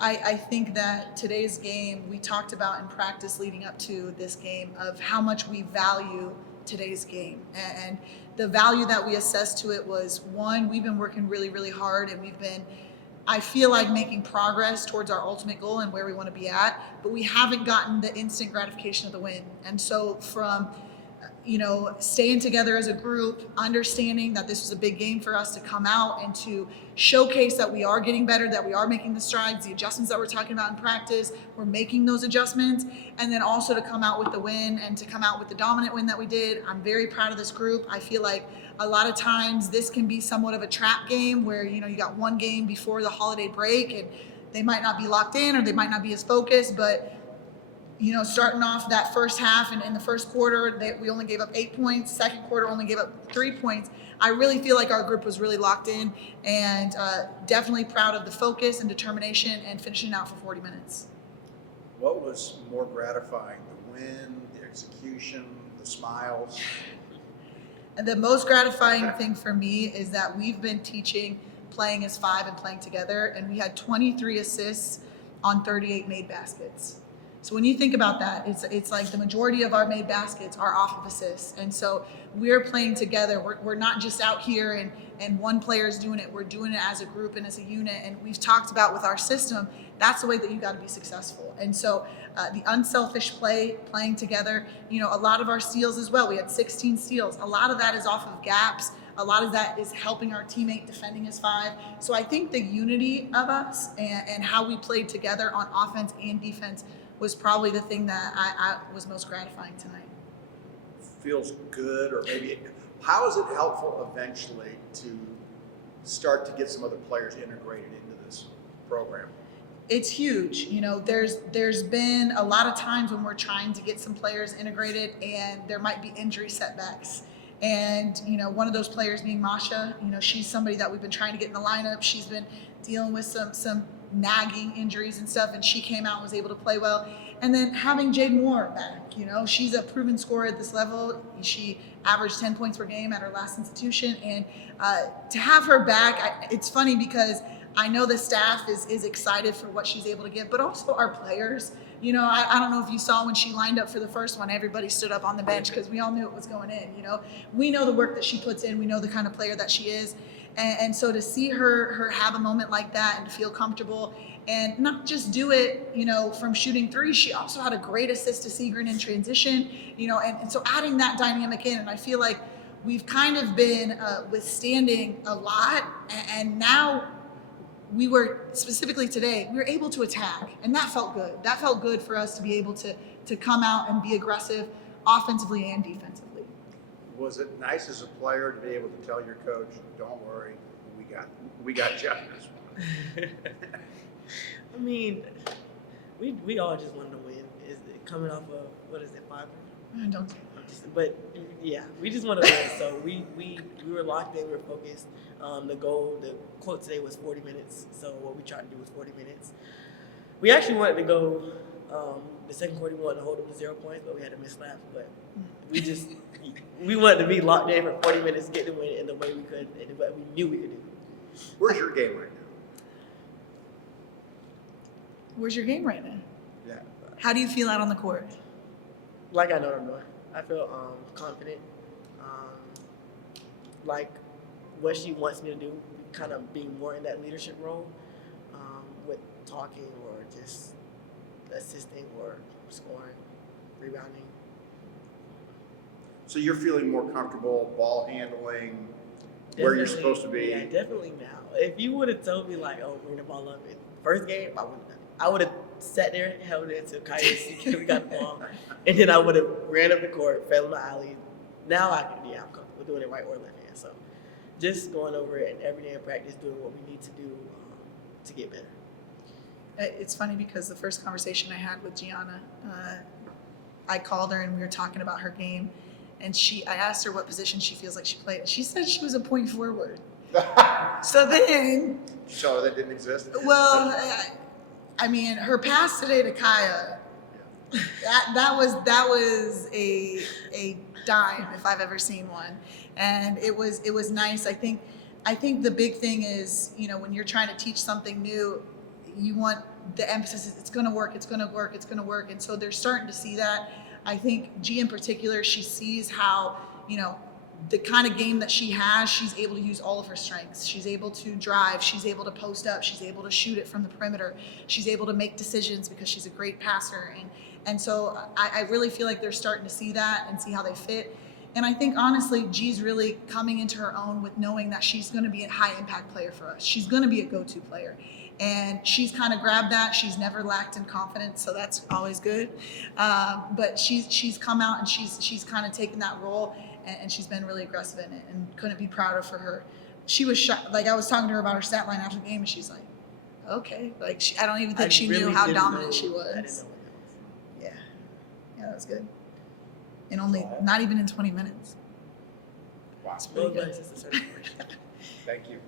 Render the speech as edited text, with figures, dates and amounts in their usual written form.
I think that today's game, we talked about in practice leading up to this game of how much we value today's game. And the value that we assessed to it was, one, we've been working really, really hard, and we've been, I feel like, making progress towards our ultimate goal and where we want to be at, but we haven't gotten the instant gratification of the win. And so from staying together as a group, understanding that this was a big game for us to come out and to showcase that we are getting better, that we are making the strides, the adjustments that we're talking about in practice, we're making those adjustments, and then also to come out with the win and to come out with the dominant win that we did. I'm very proud of this group. I feel like a lot of times this can be somewhat of a trap game where, you got one game before the holiday break and they might not be locked in or they might not be as focused, but starting off that first half and in the first quarter, we only gave up 8 points. Second quarter only gave up 3 points. I really feel like our group was really locked in, and definitely proud of the focus and determination and finishing out for 40 minutes. What was more gratifying, the win, the execution, the smiles? And the most gratifying thing for me is that we've been teaching playing as five and playing together, and we had 23 assists on 38 made baskets. So when you think about that, it's like the majority of our made baskets are off of assists. And so we're playing together. We're not just out here and one player is doing it. We're doing it as a group and as a unit. And we've talked about with our system, that's the way that you got to be successful. And so the unselfish playing together, a lot of our steals as well. We had 16 steals. A lot of that is off of gaps. A lot of that is helping our teammate defending as five. So I think the unity of us and how we played together on offense and defense was probably the thing that I was most gratifying tonight. Feels good, or maybe how is it helpful eventually to start to get some other players integrated into this program? It's huge. There's been a lot of times when we're trying to get some players integrated and there might be injury setbacks. And, one of those players being Masha, she's somebody that we've been trying to get in the lineup. She's been dealing with some nagging injuries and stuff, and she came out and was able to play well. And then having Jade Moore back, she's a proven scorer at this level. She averaged 10 points per game at her last institution, and to have her back, it's funny because I know the staff is excited for what she's able to give, but also our players. I don't know if you saw when she lined up for the first one, everybody stood up on the bench because we all knew it was going in. We know the work that she puts in. We know the kind of player that she is. And so to see her have a moment like that and to feel comfortable and not just do it, from shooting three, she also had a great assist to Seagren in transition, and so adding that dynamic in. And I feel like we've kind of been withstanding a lot, and now we were, specifically today, we were able to attack, and that felt good. That felt good for us to be able to come out and be aggressive offensively and defensively. Was it nice as a player to be able to tell your coach, "Don't worry, we got Gianna this one"? I mean, we all just wanted to win. Is it coming off of 5? Don't say But yeah, we just wanted to win. So we were locked in. We were focused. The quote today was 40 minutes. So what we tried to do was 40 minutes. We actually wanted to go. The second quarter, we wanted to hold them to 0 points, but we had a mislap. But we wanted to be locked in for 40 minutes, get the win in the way we could, and what we knew we could do. Where's your game right now? Where's your game right now? Yeah. How do you feel out on the court? Like I know what I'm doing. I feel confident. Like what she wants me to do, kind of being more in that leadership role, with talking or just assisting or scoring, rebounding. So you're feeling more comfortable ball handling, where you're supposed to be? Yeah, definitely now. If you would have told me bring the ball up in the first game, I would have sat there, held it until Kaya we got the ball, and then I would have ran up the court, fell in the alley. Now I'm comfortable doing it right or left hand. So just going over it and every day in practice, doing what we need to do to get better. It's funny because the first conversation I had with Gianna, I called her and we were talking about her game, and I asked her what position she feels like she played, and she said she was a point forward. So then, So that didn't exist? Well, I mean, her pass today to Kaya, that was a dime if I've ever seen one, and it was nice. I think the big thing is, when you're trying to teach something new, you want the emphasis is it's going to work, it's going to work, it's going to work. And so they're starting to see that. I think G in particular, she sees how, the kind of game that she has, she's able to use all of her strengths. She's able to drive, she's able to post up, she's able to shoot it from the perimeter. She's able to make decisions because she's a great passer. And so I really feel like they're starting to see that and see how they fit. And I think honestly, G's really coming into her own with knowing that she's going to be a high impact player for us. She's going to be a go-to player. And she's kind of grabbed that. She's never lacked in confidence, so that's always good. But she's come out and she's kind of taken that role, and she's been really aggressive in it, and couldn't be prouder for her. She was shocked. Like I was talking to her about her stat line after the game, and she's like, "Okay." Like I don't even think she knew how dominant she was. I didn't know what that was. Yeah, that was good. And only not even in 20 minutes. Wow. It's pretty good. Road license is a certification. Thank you.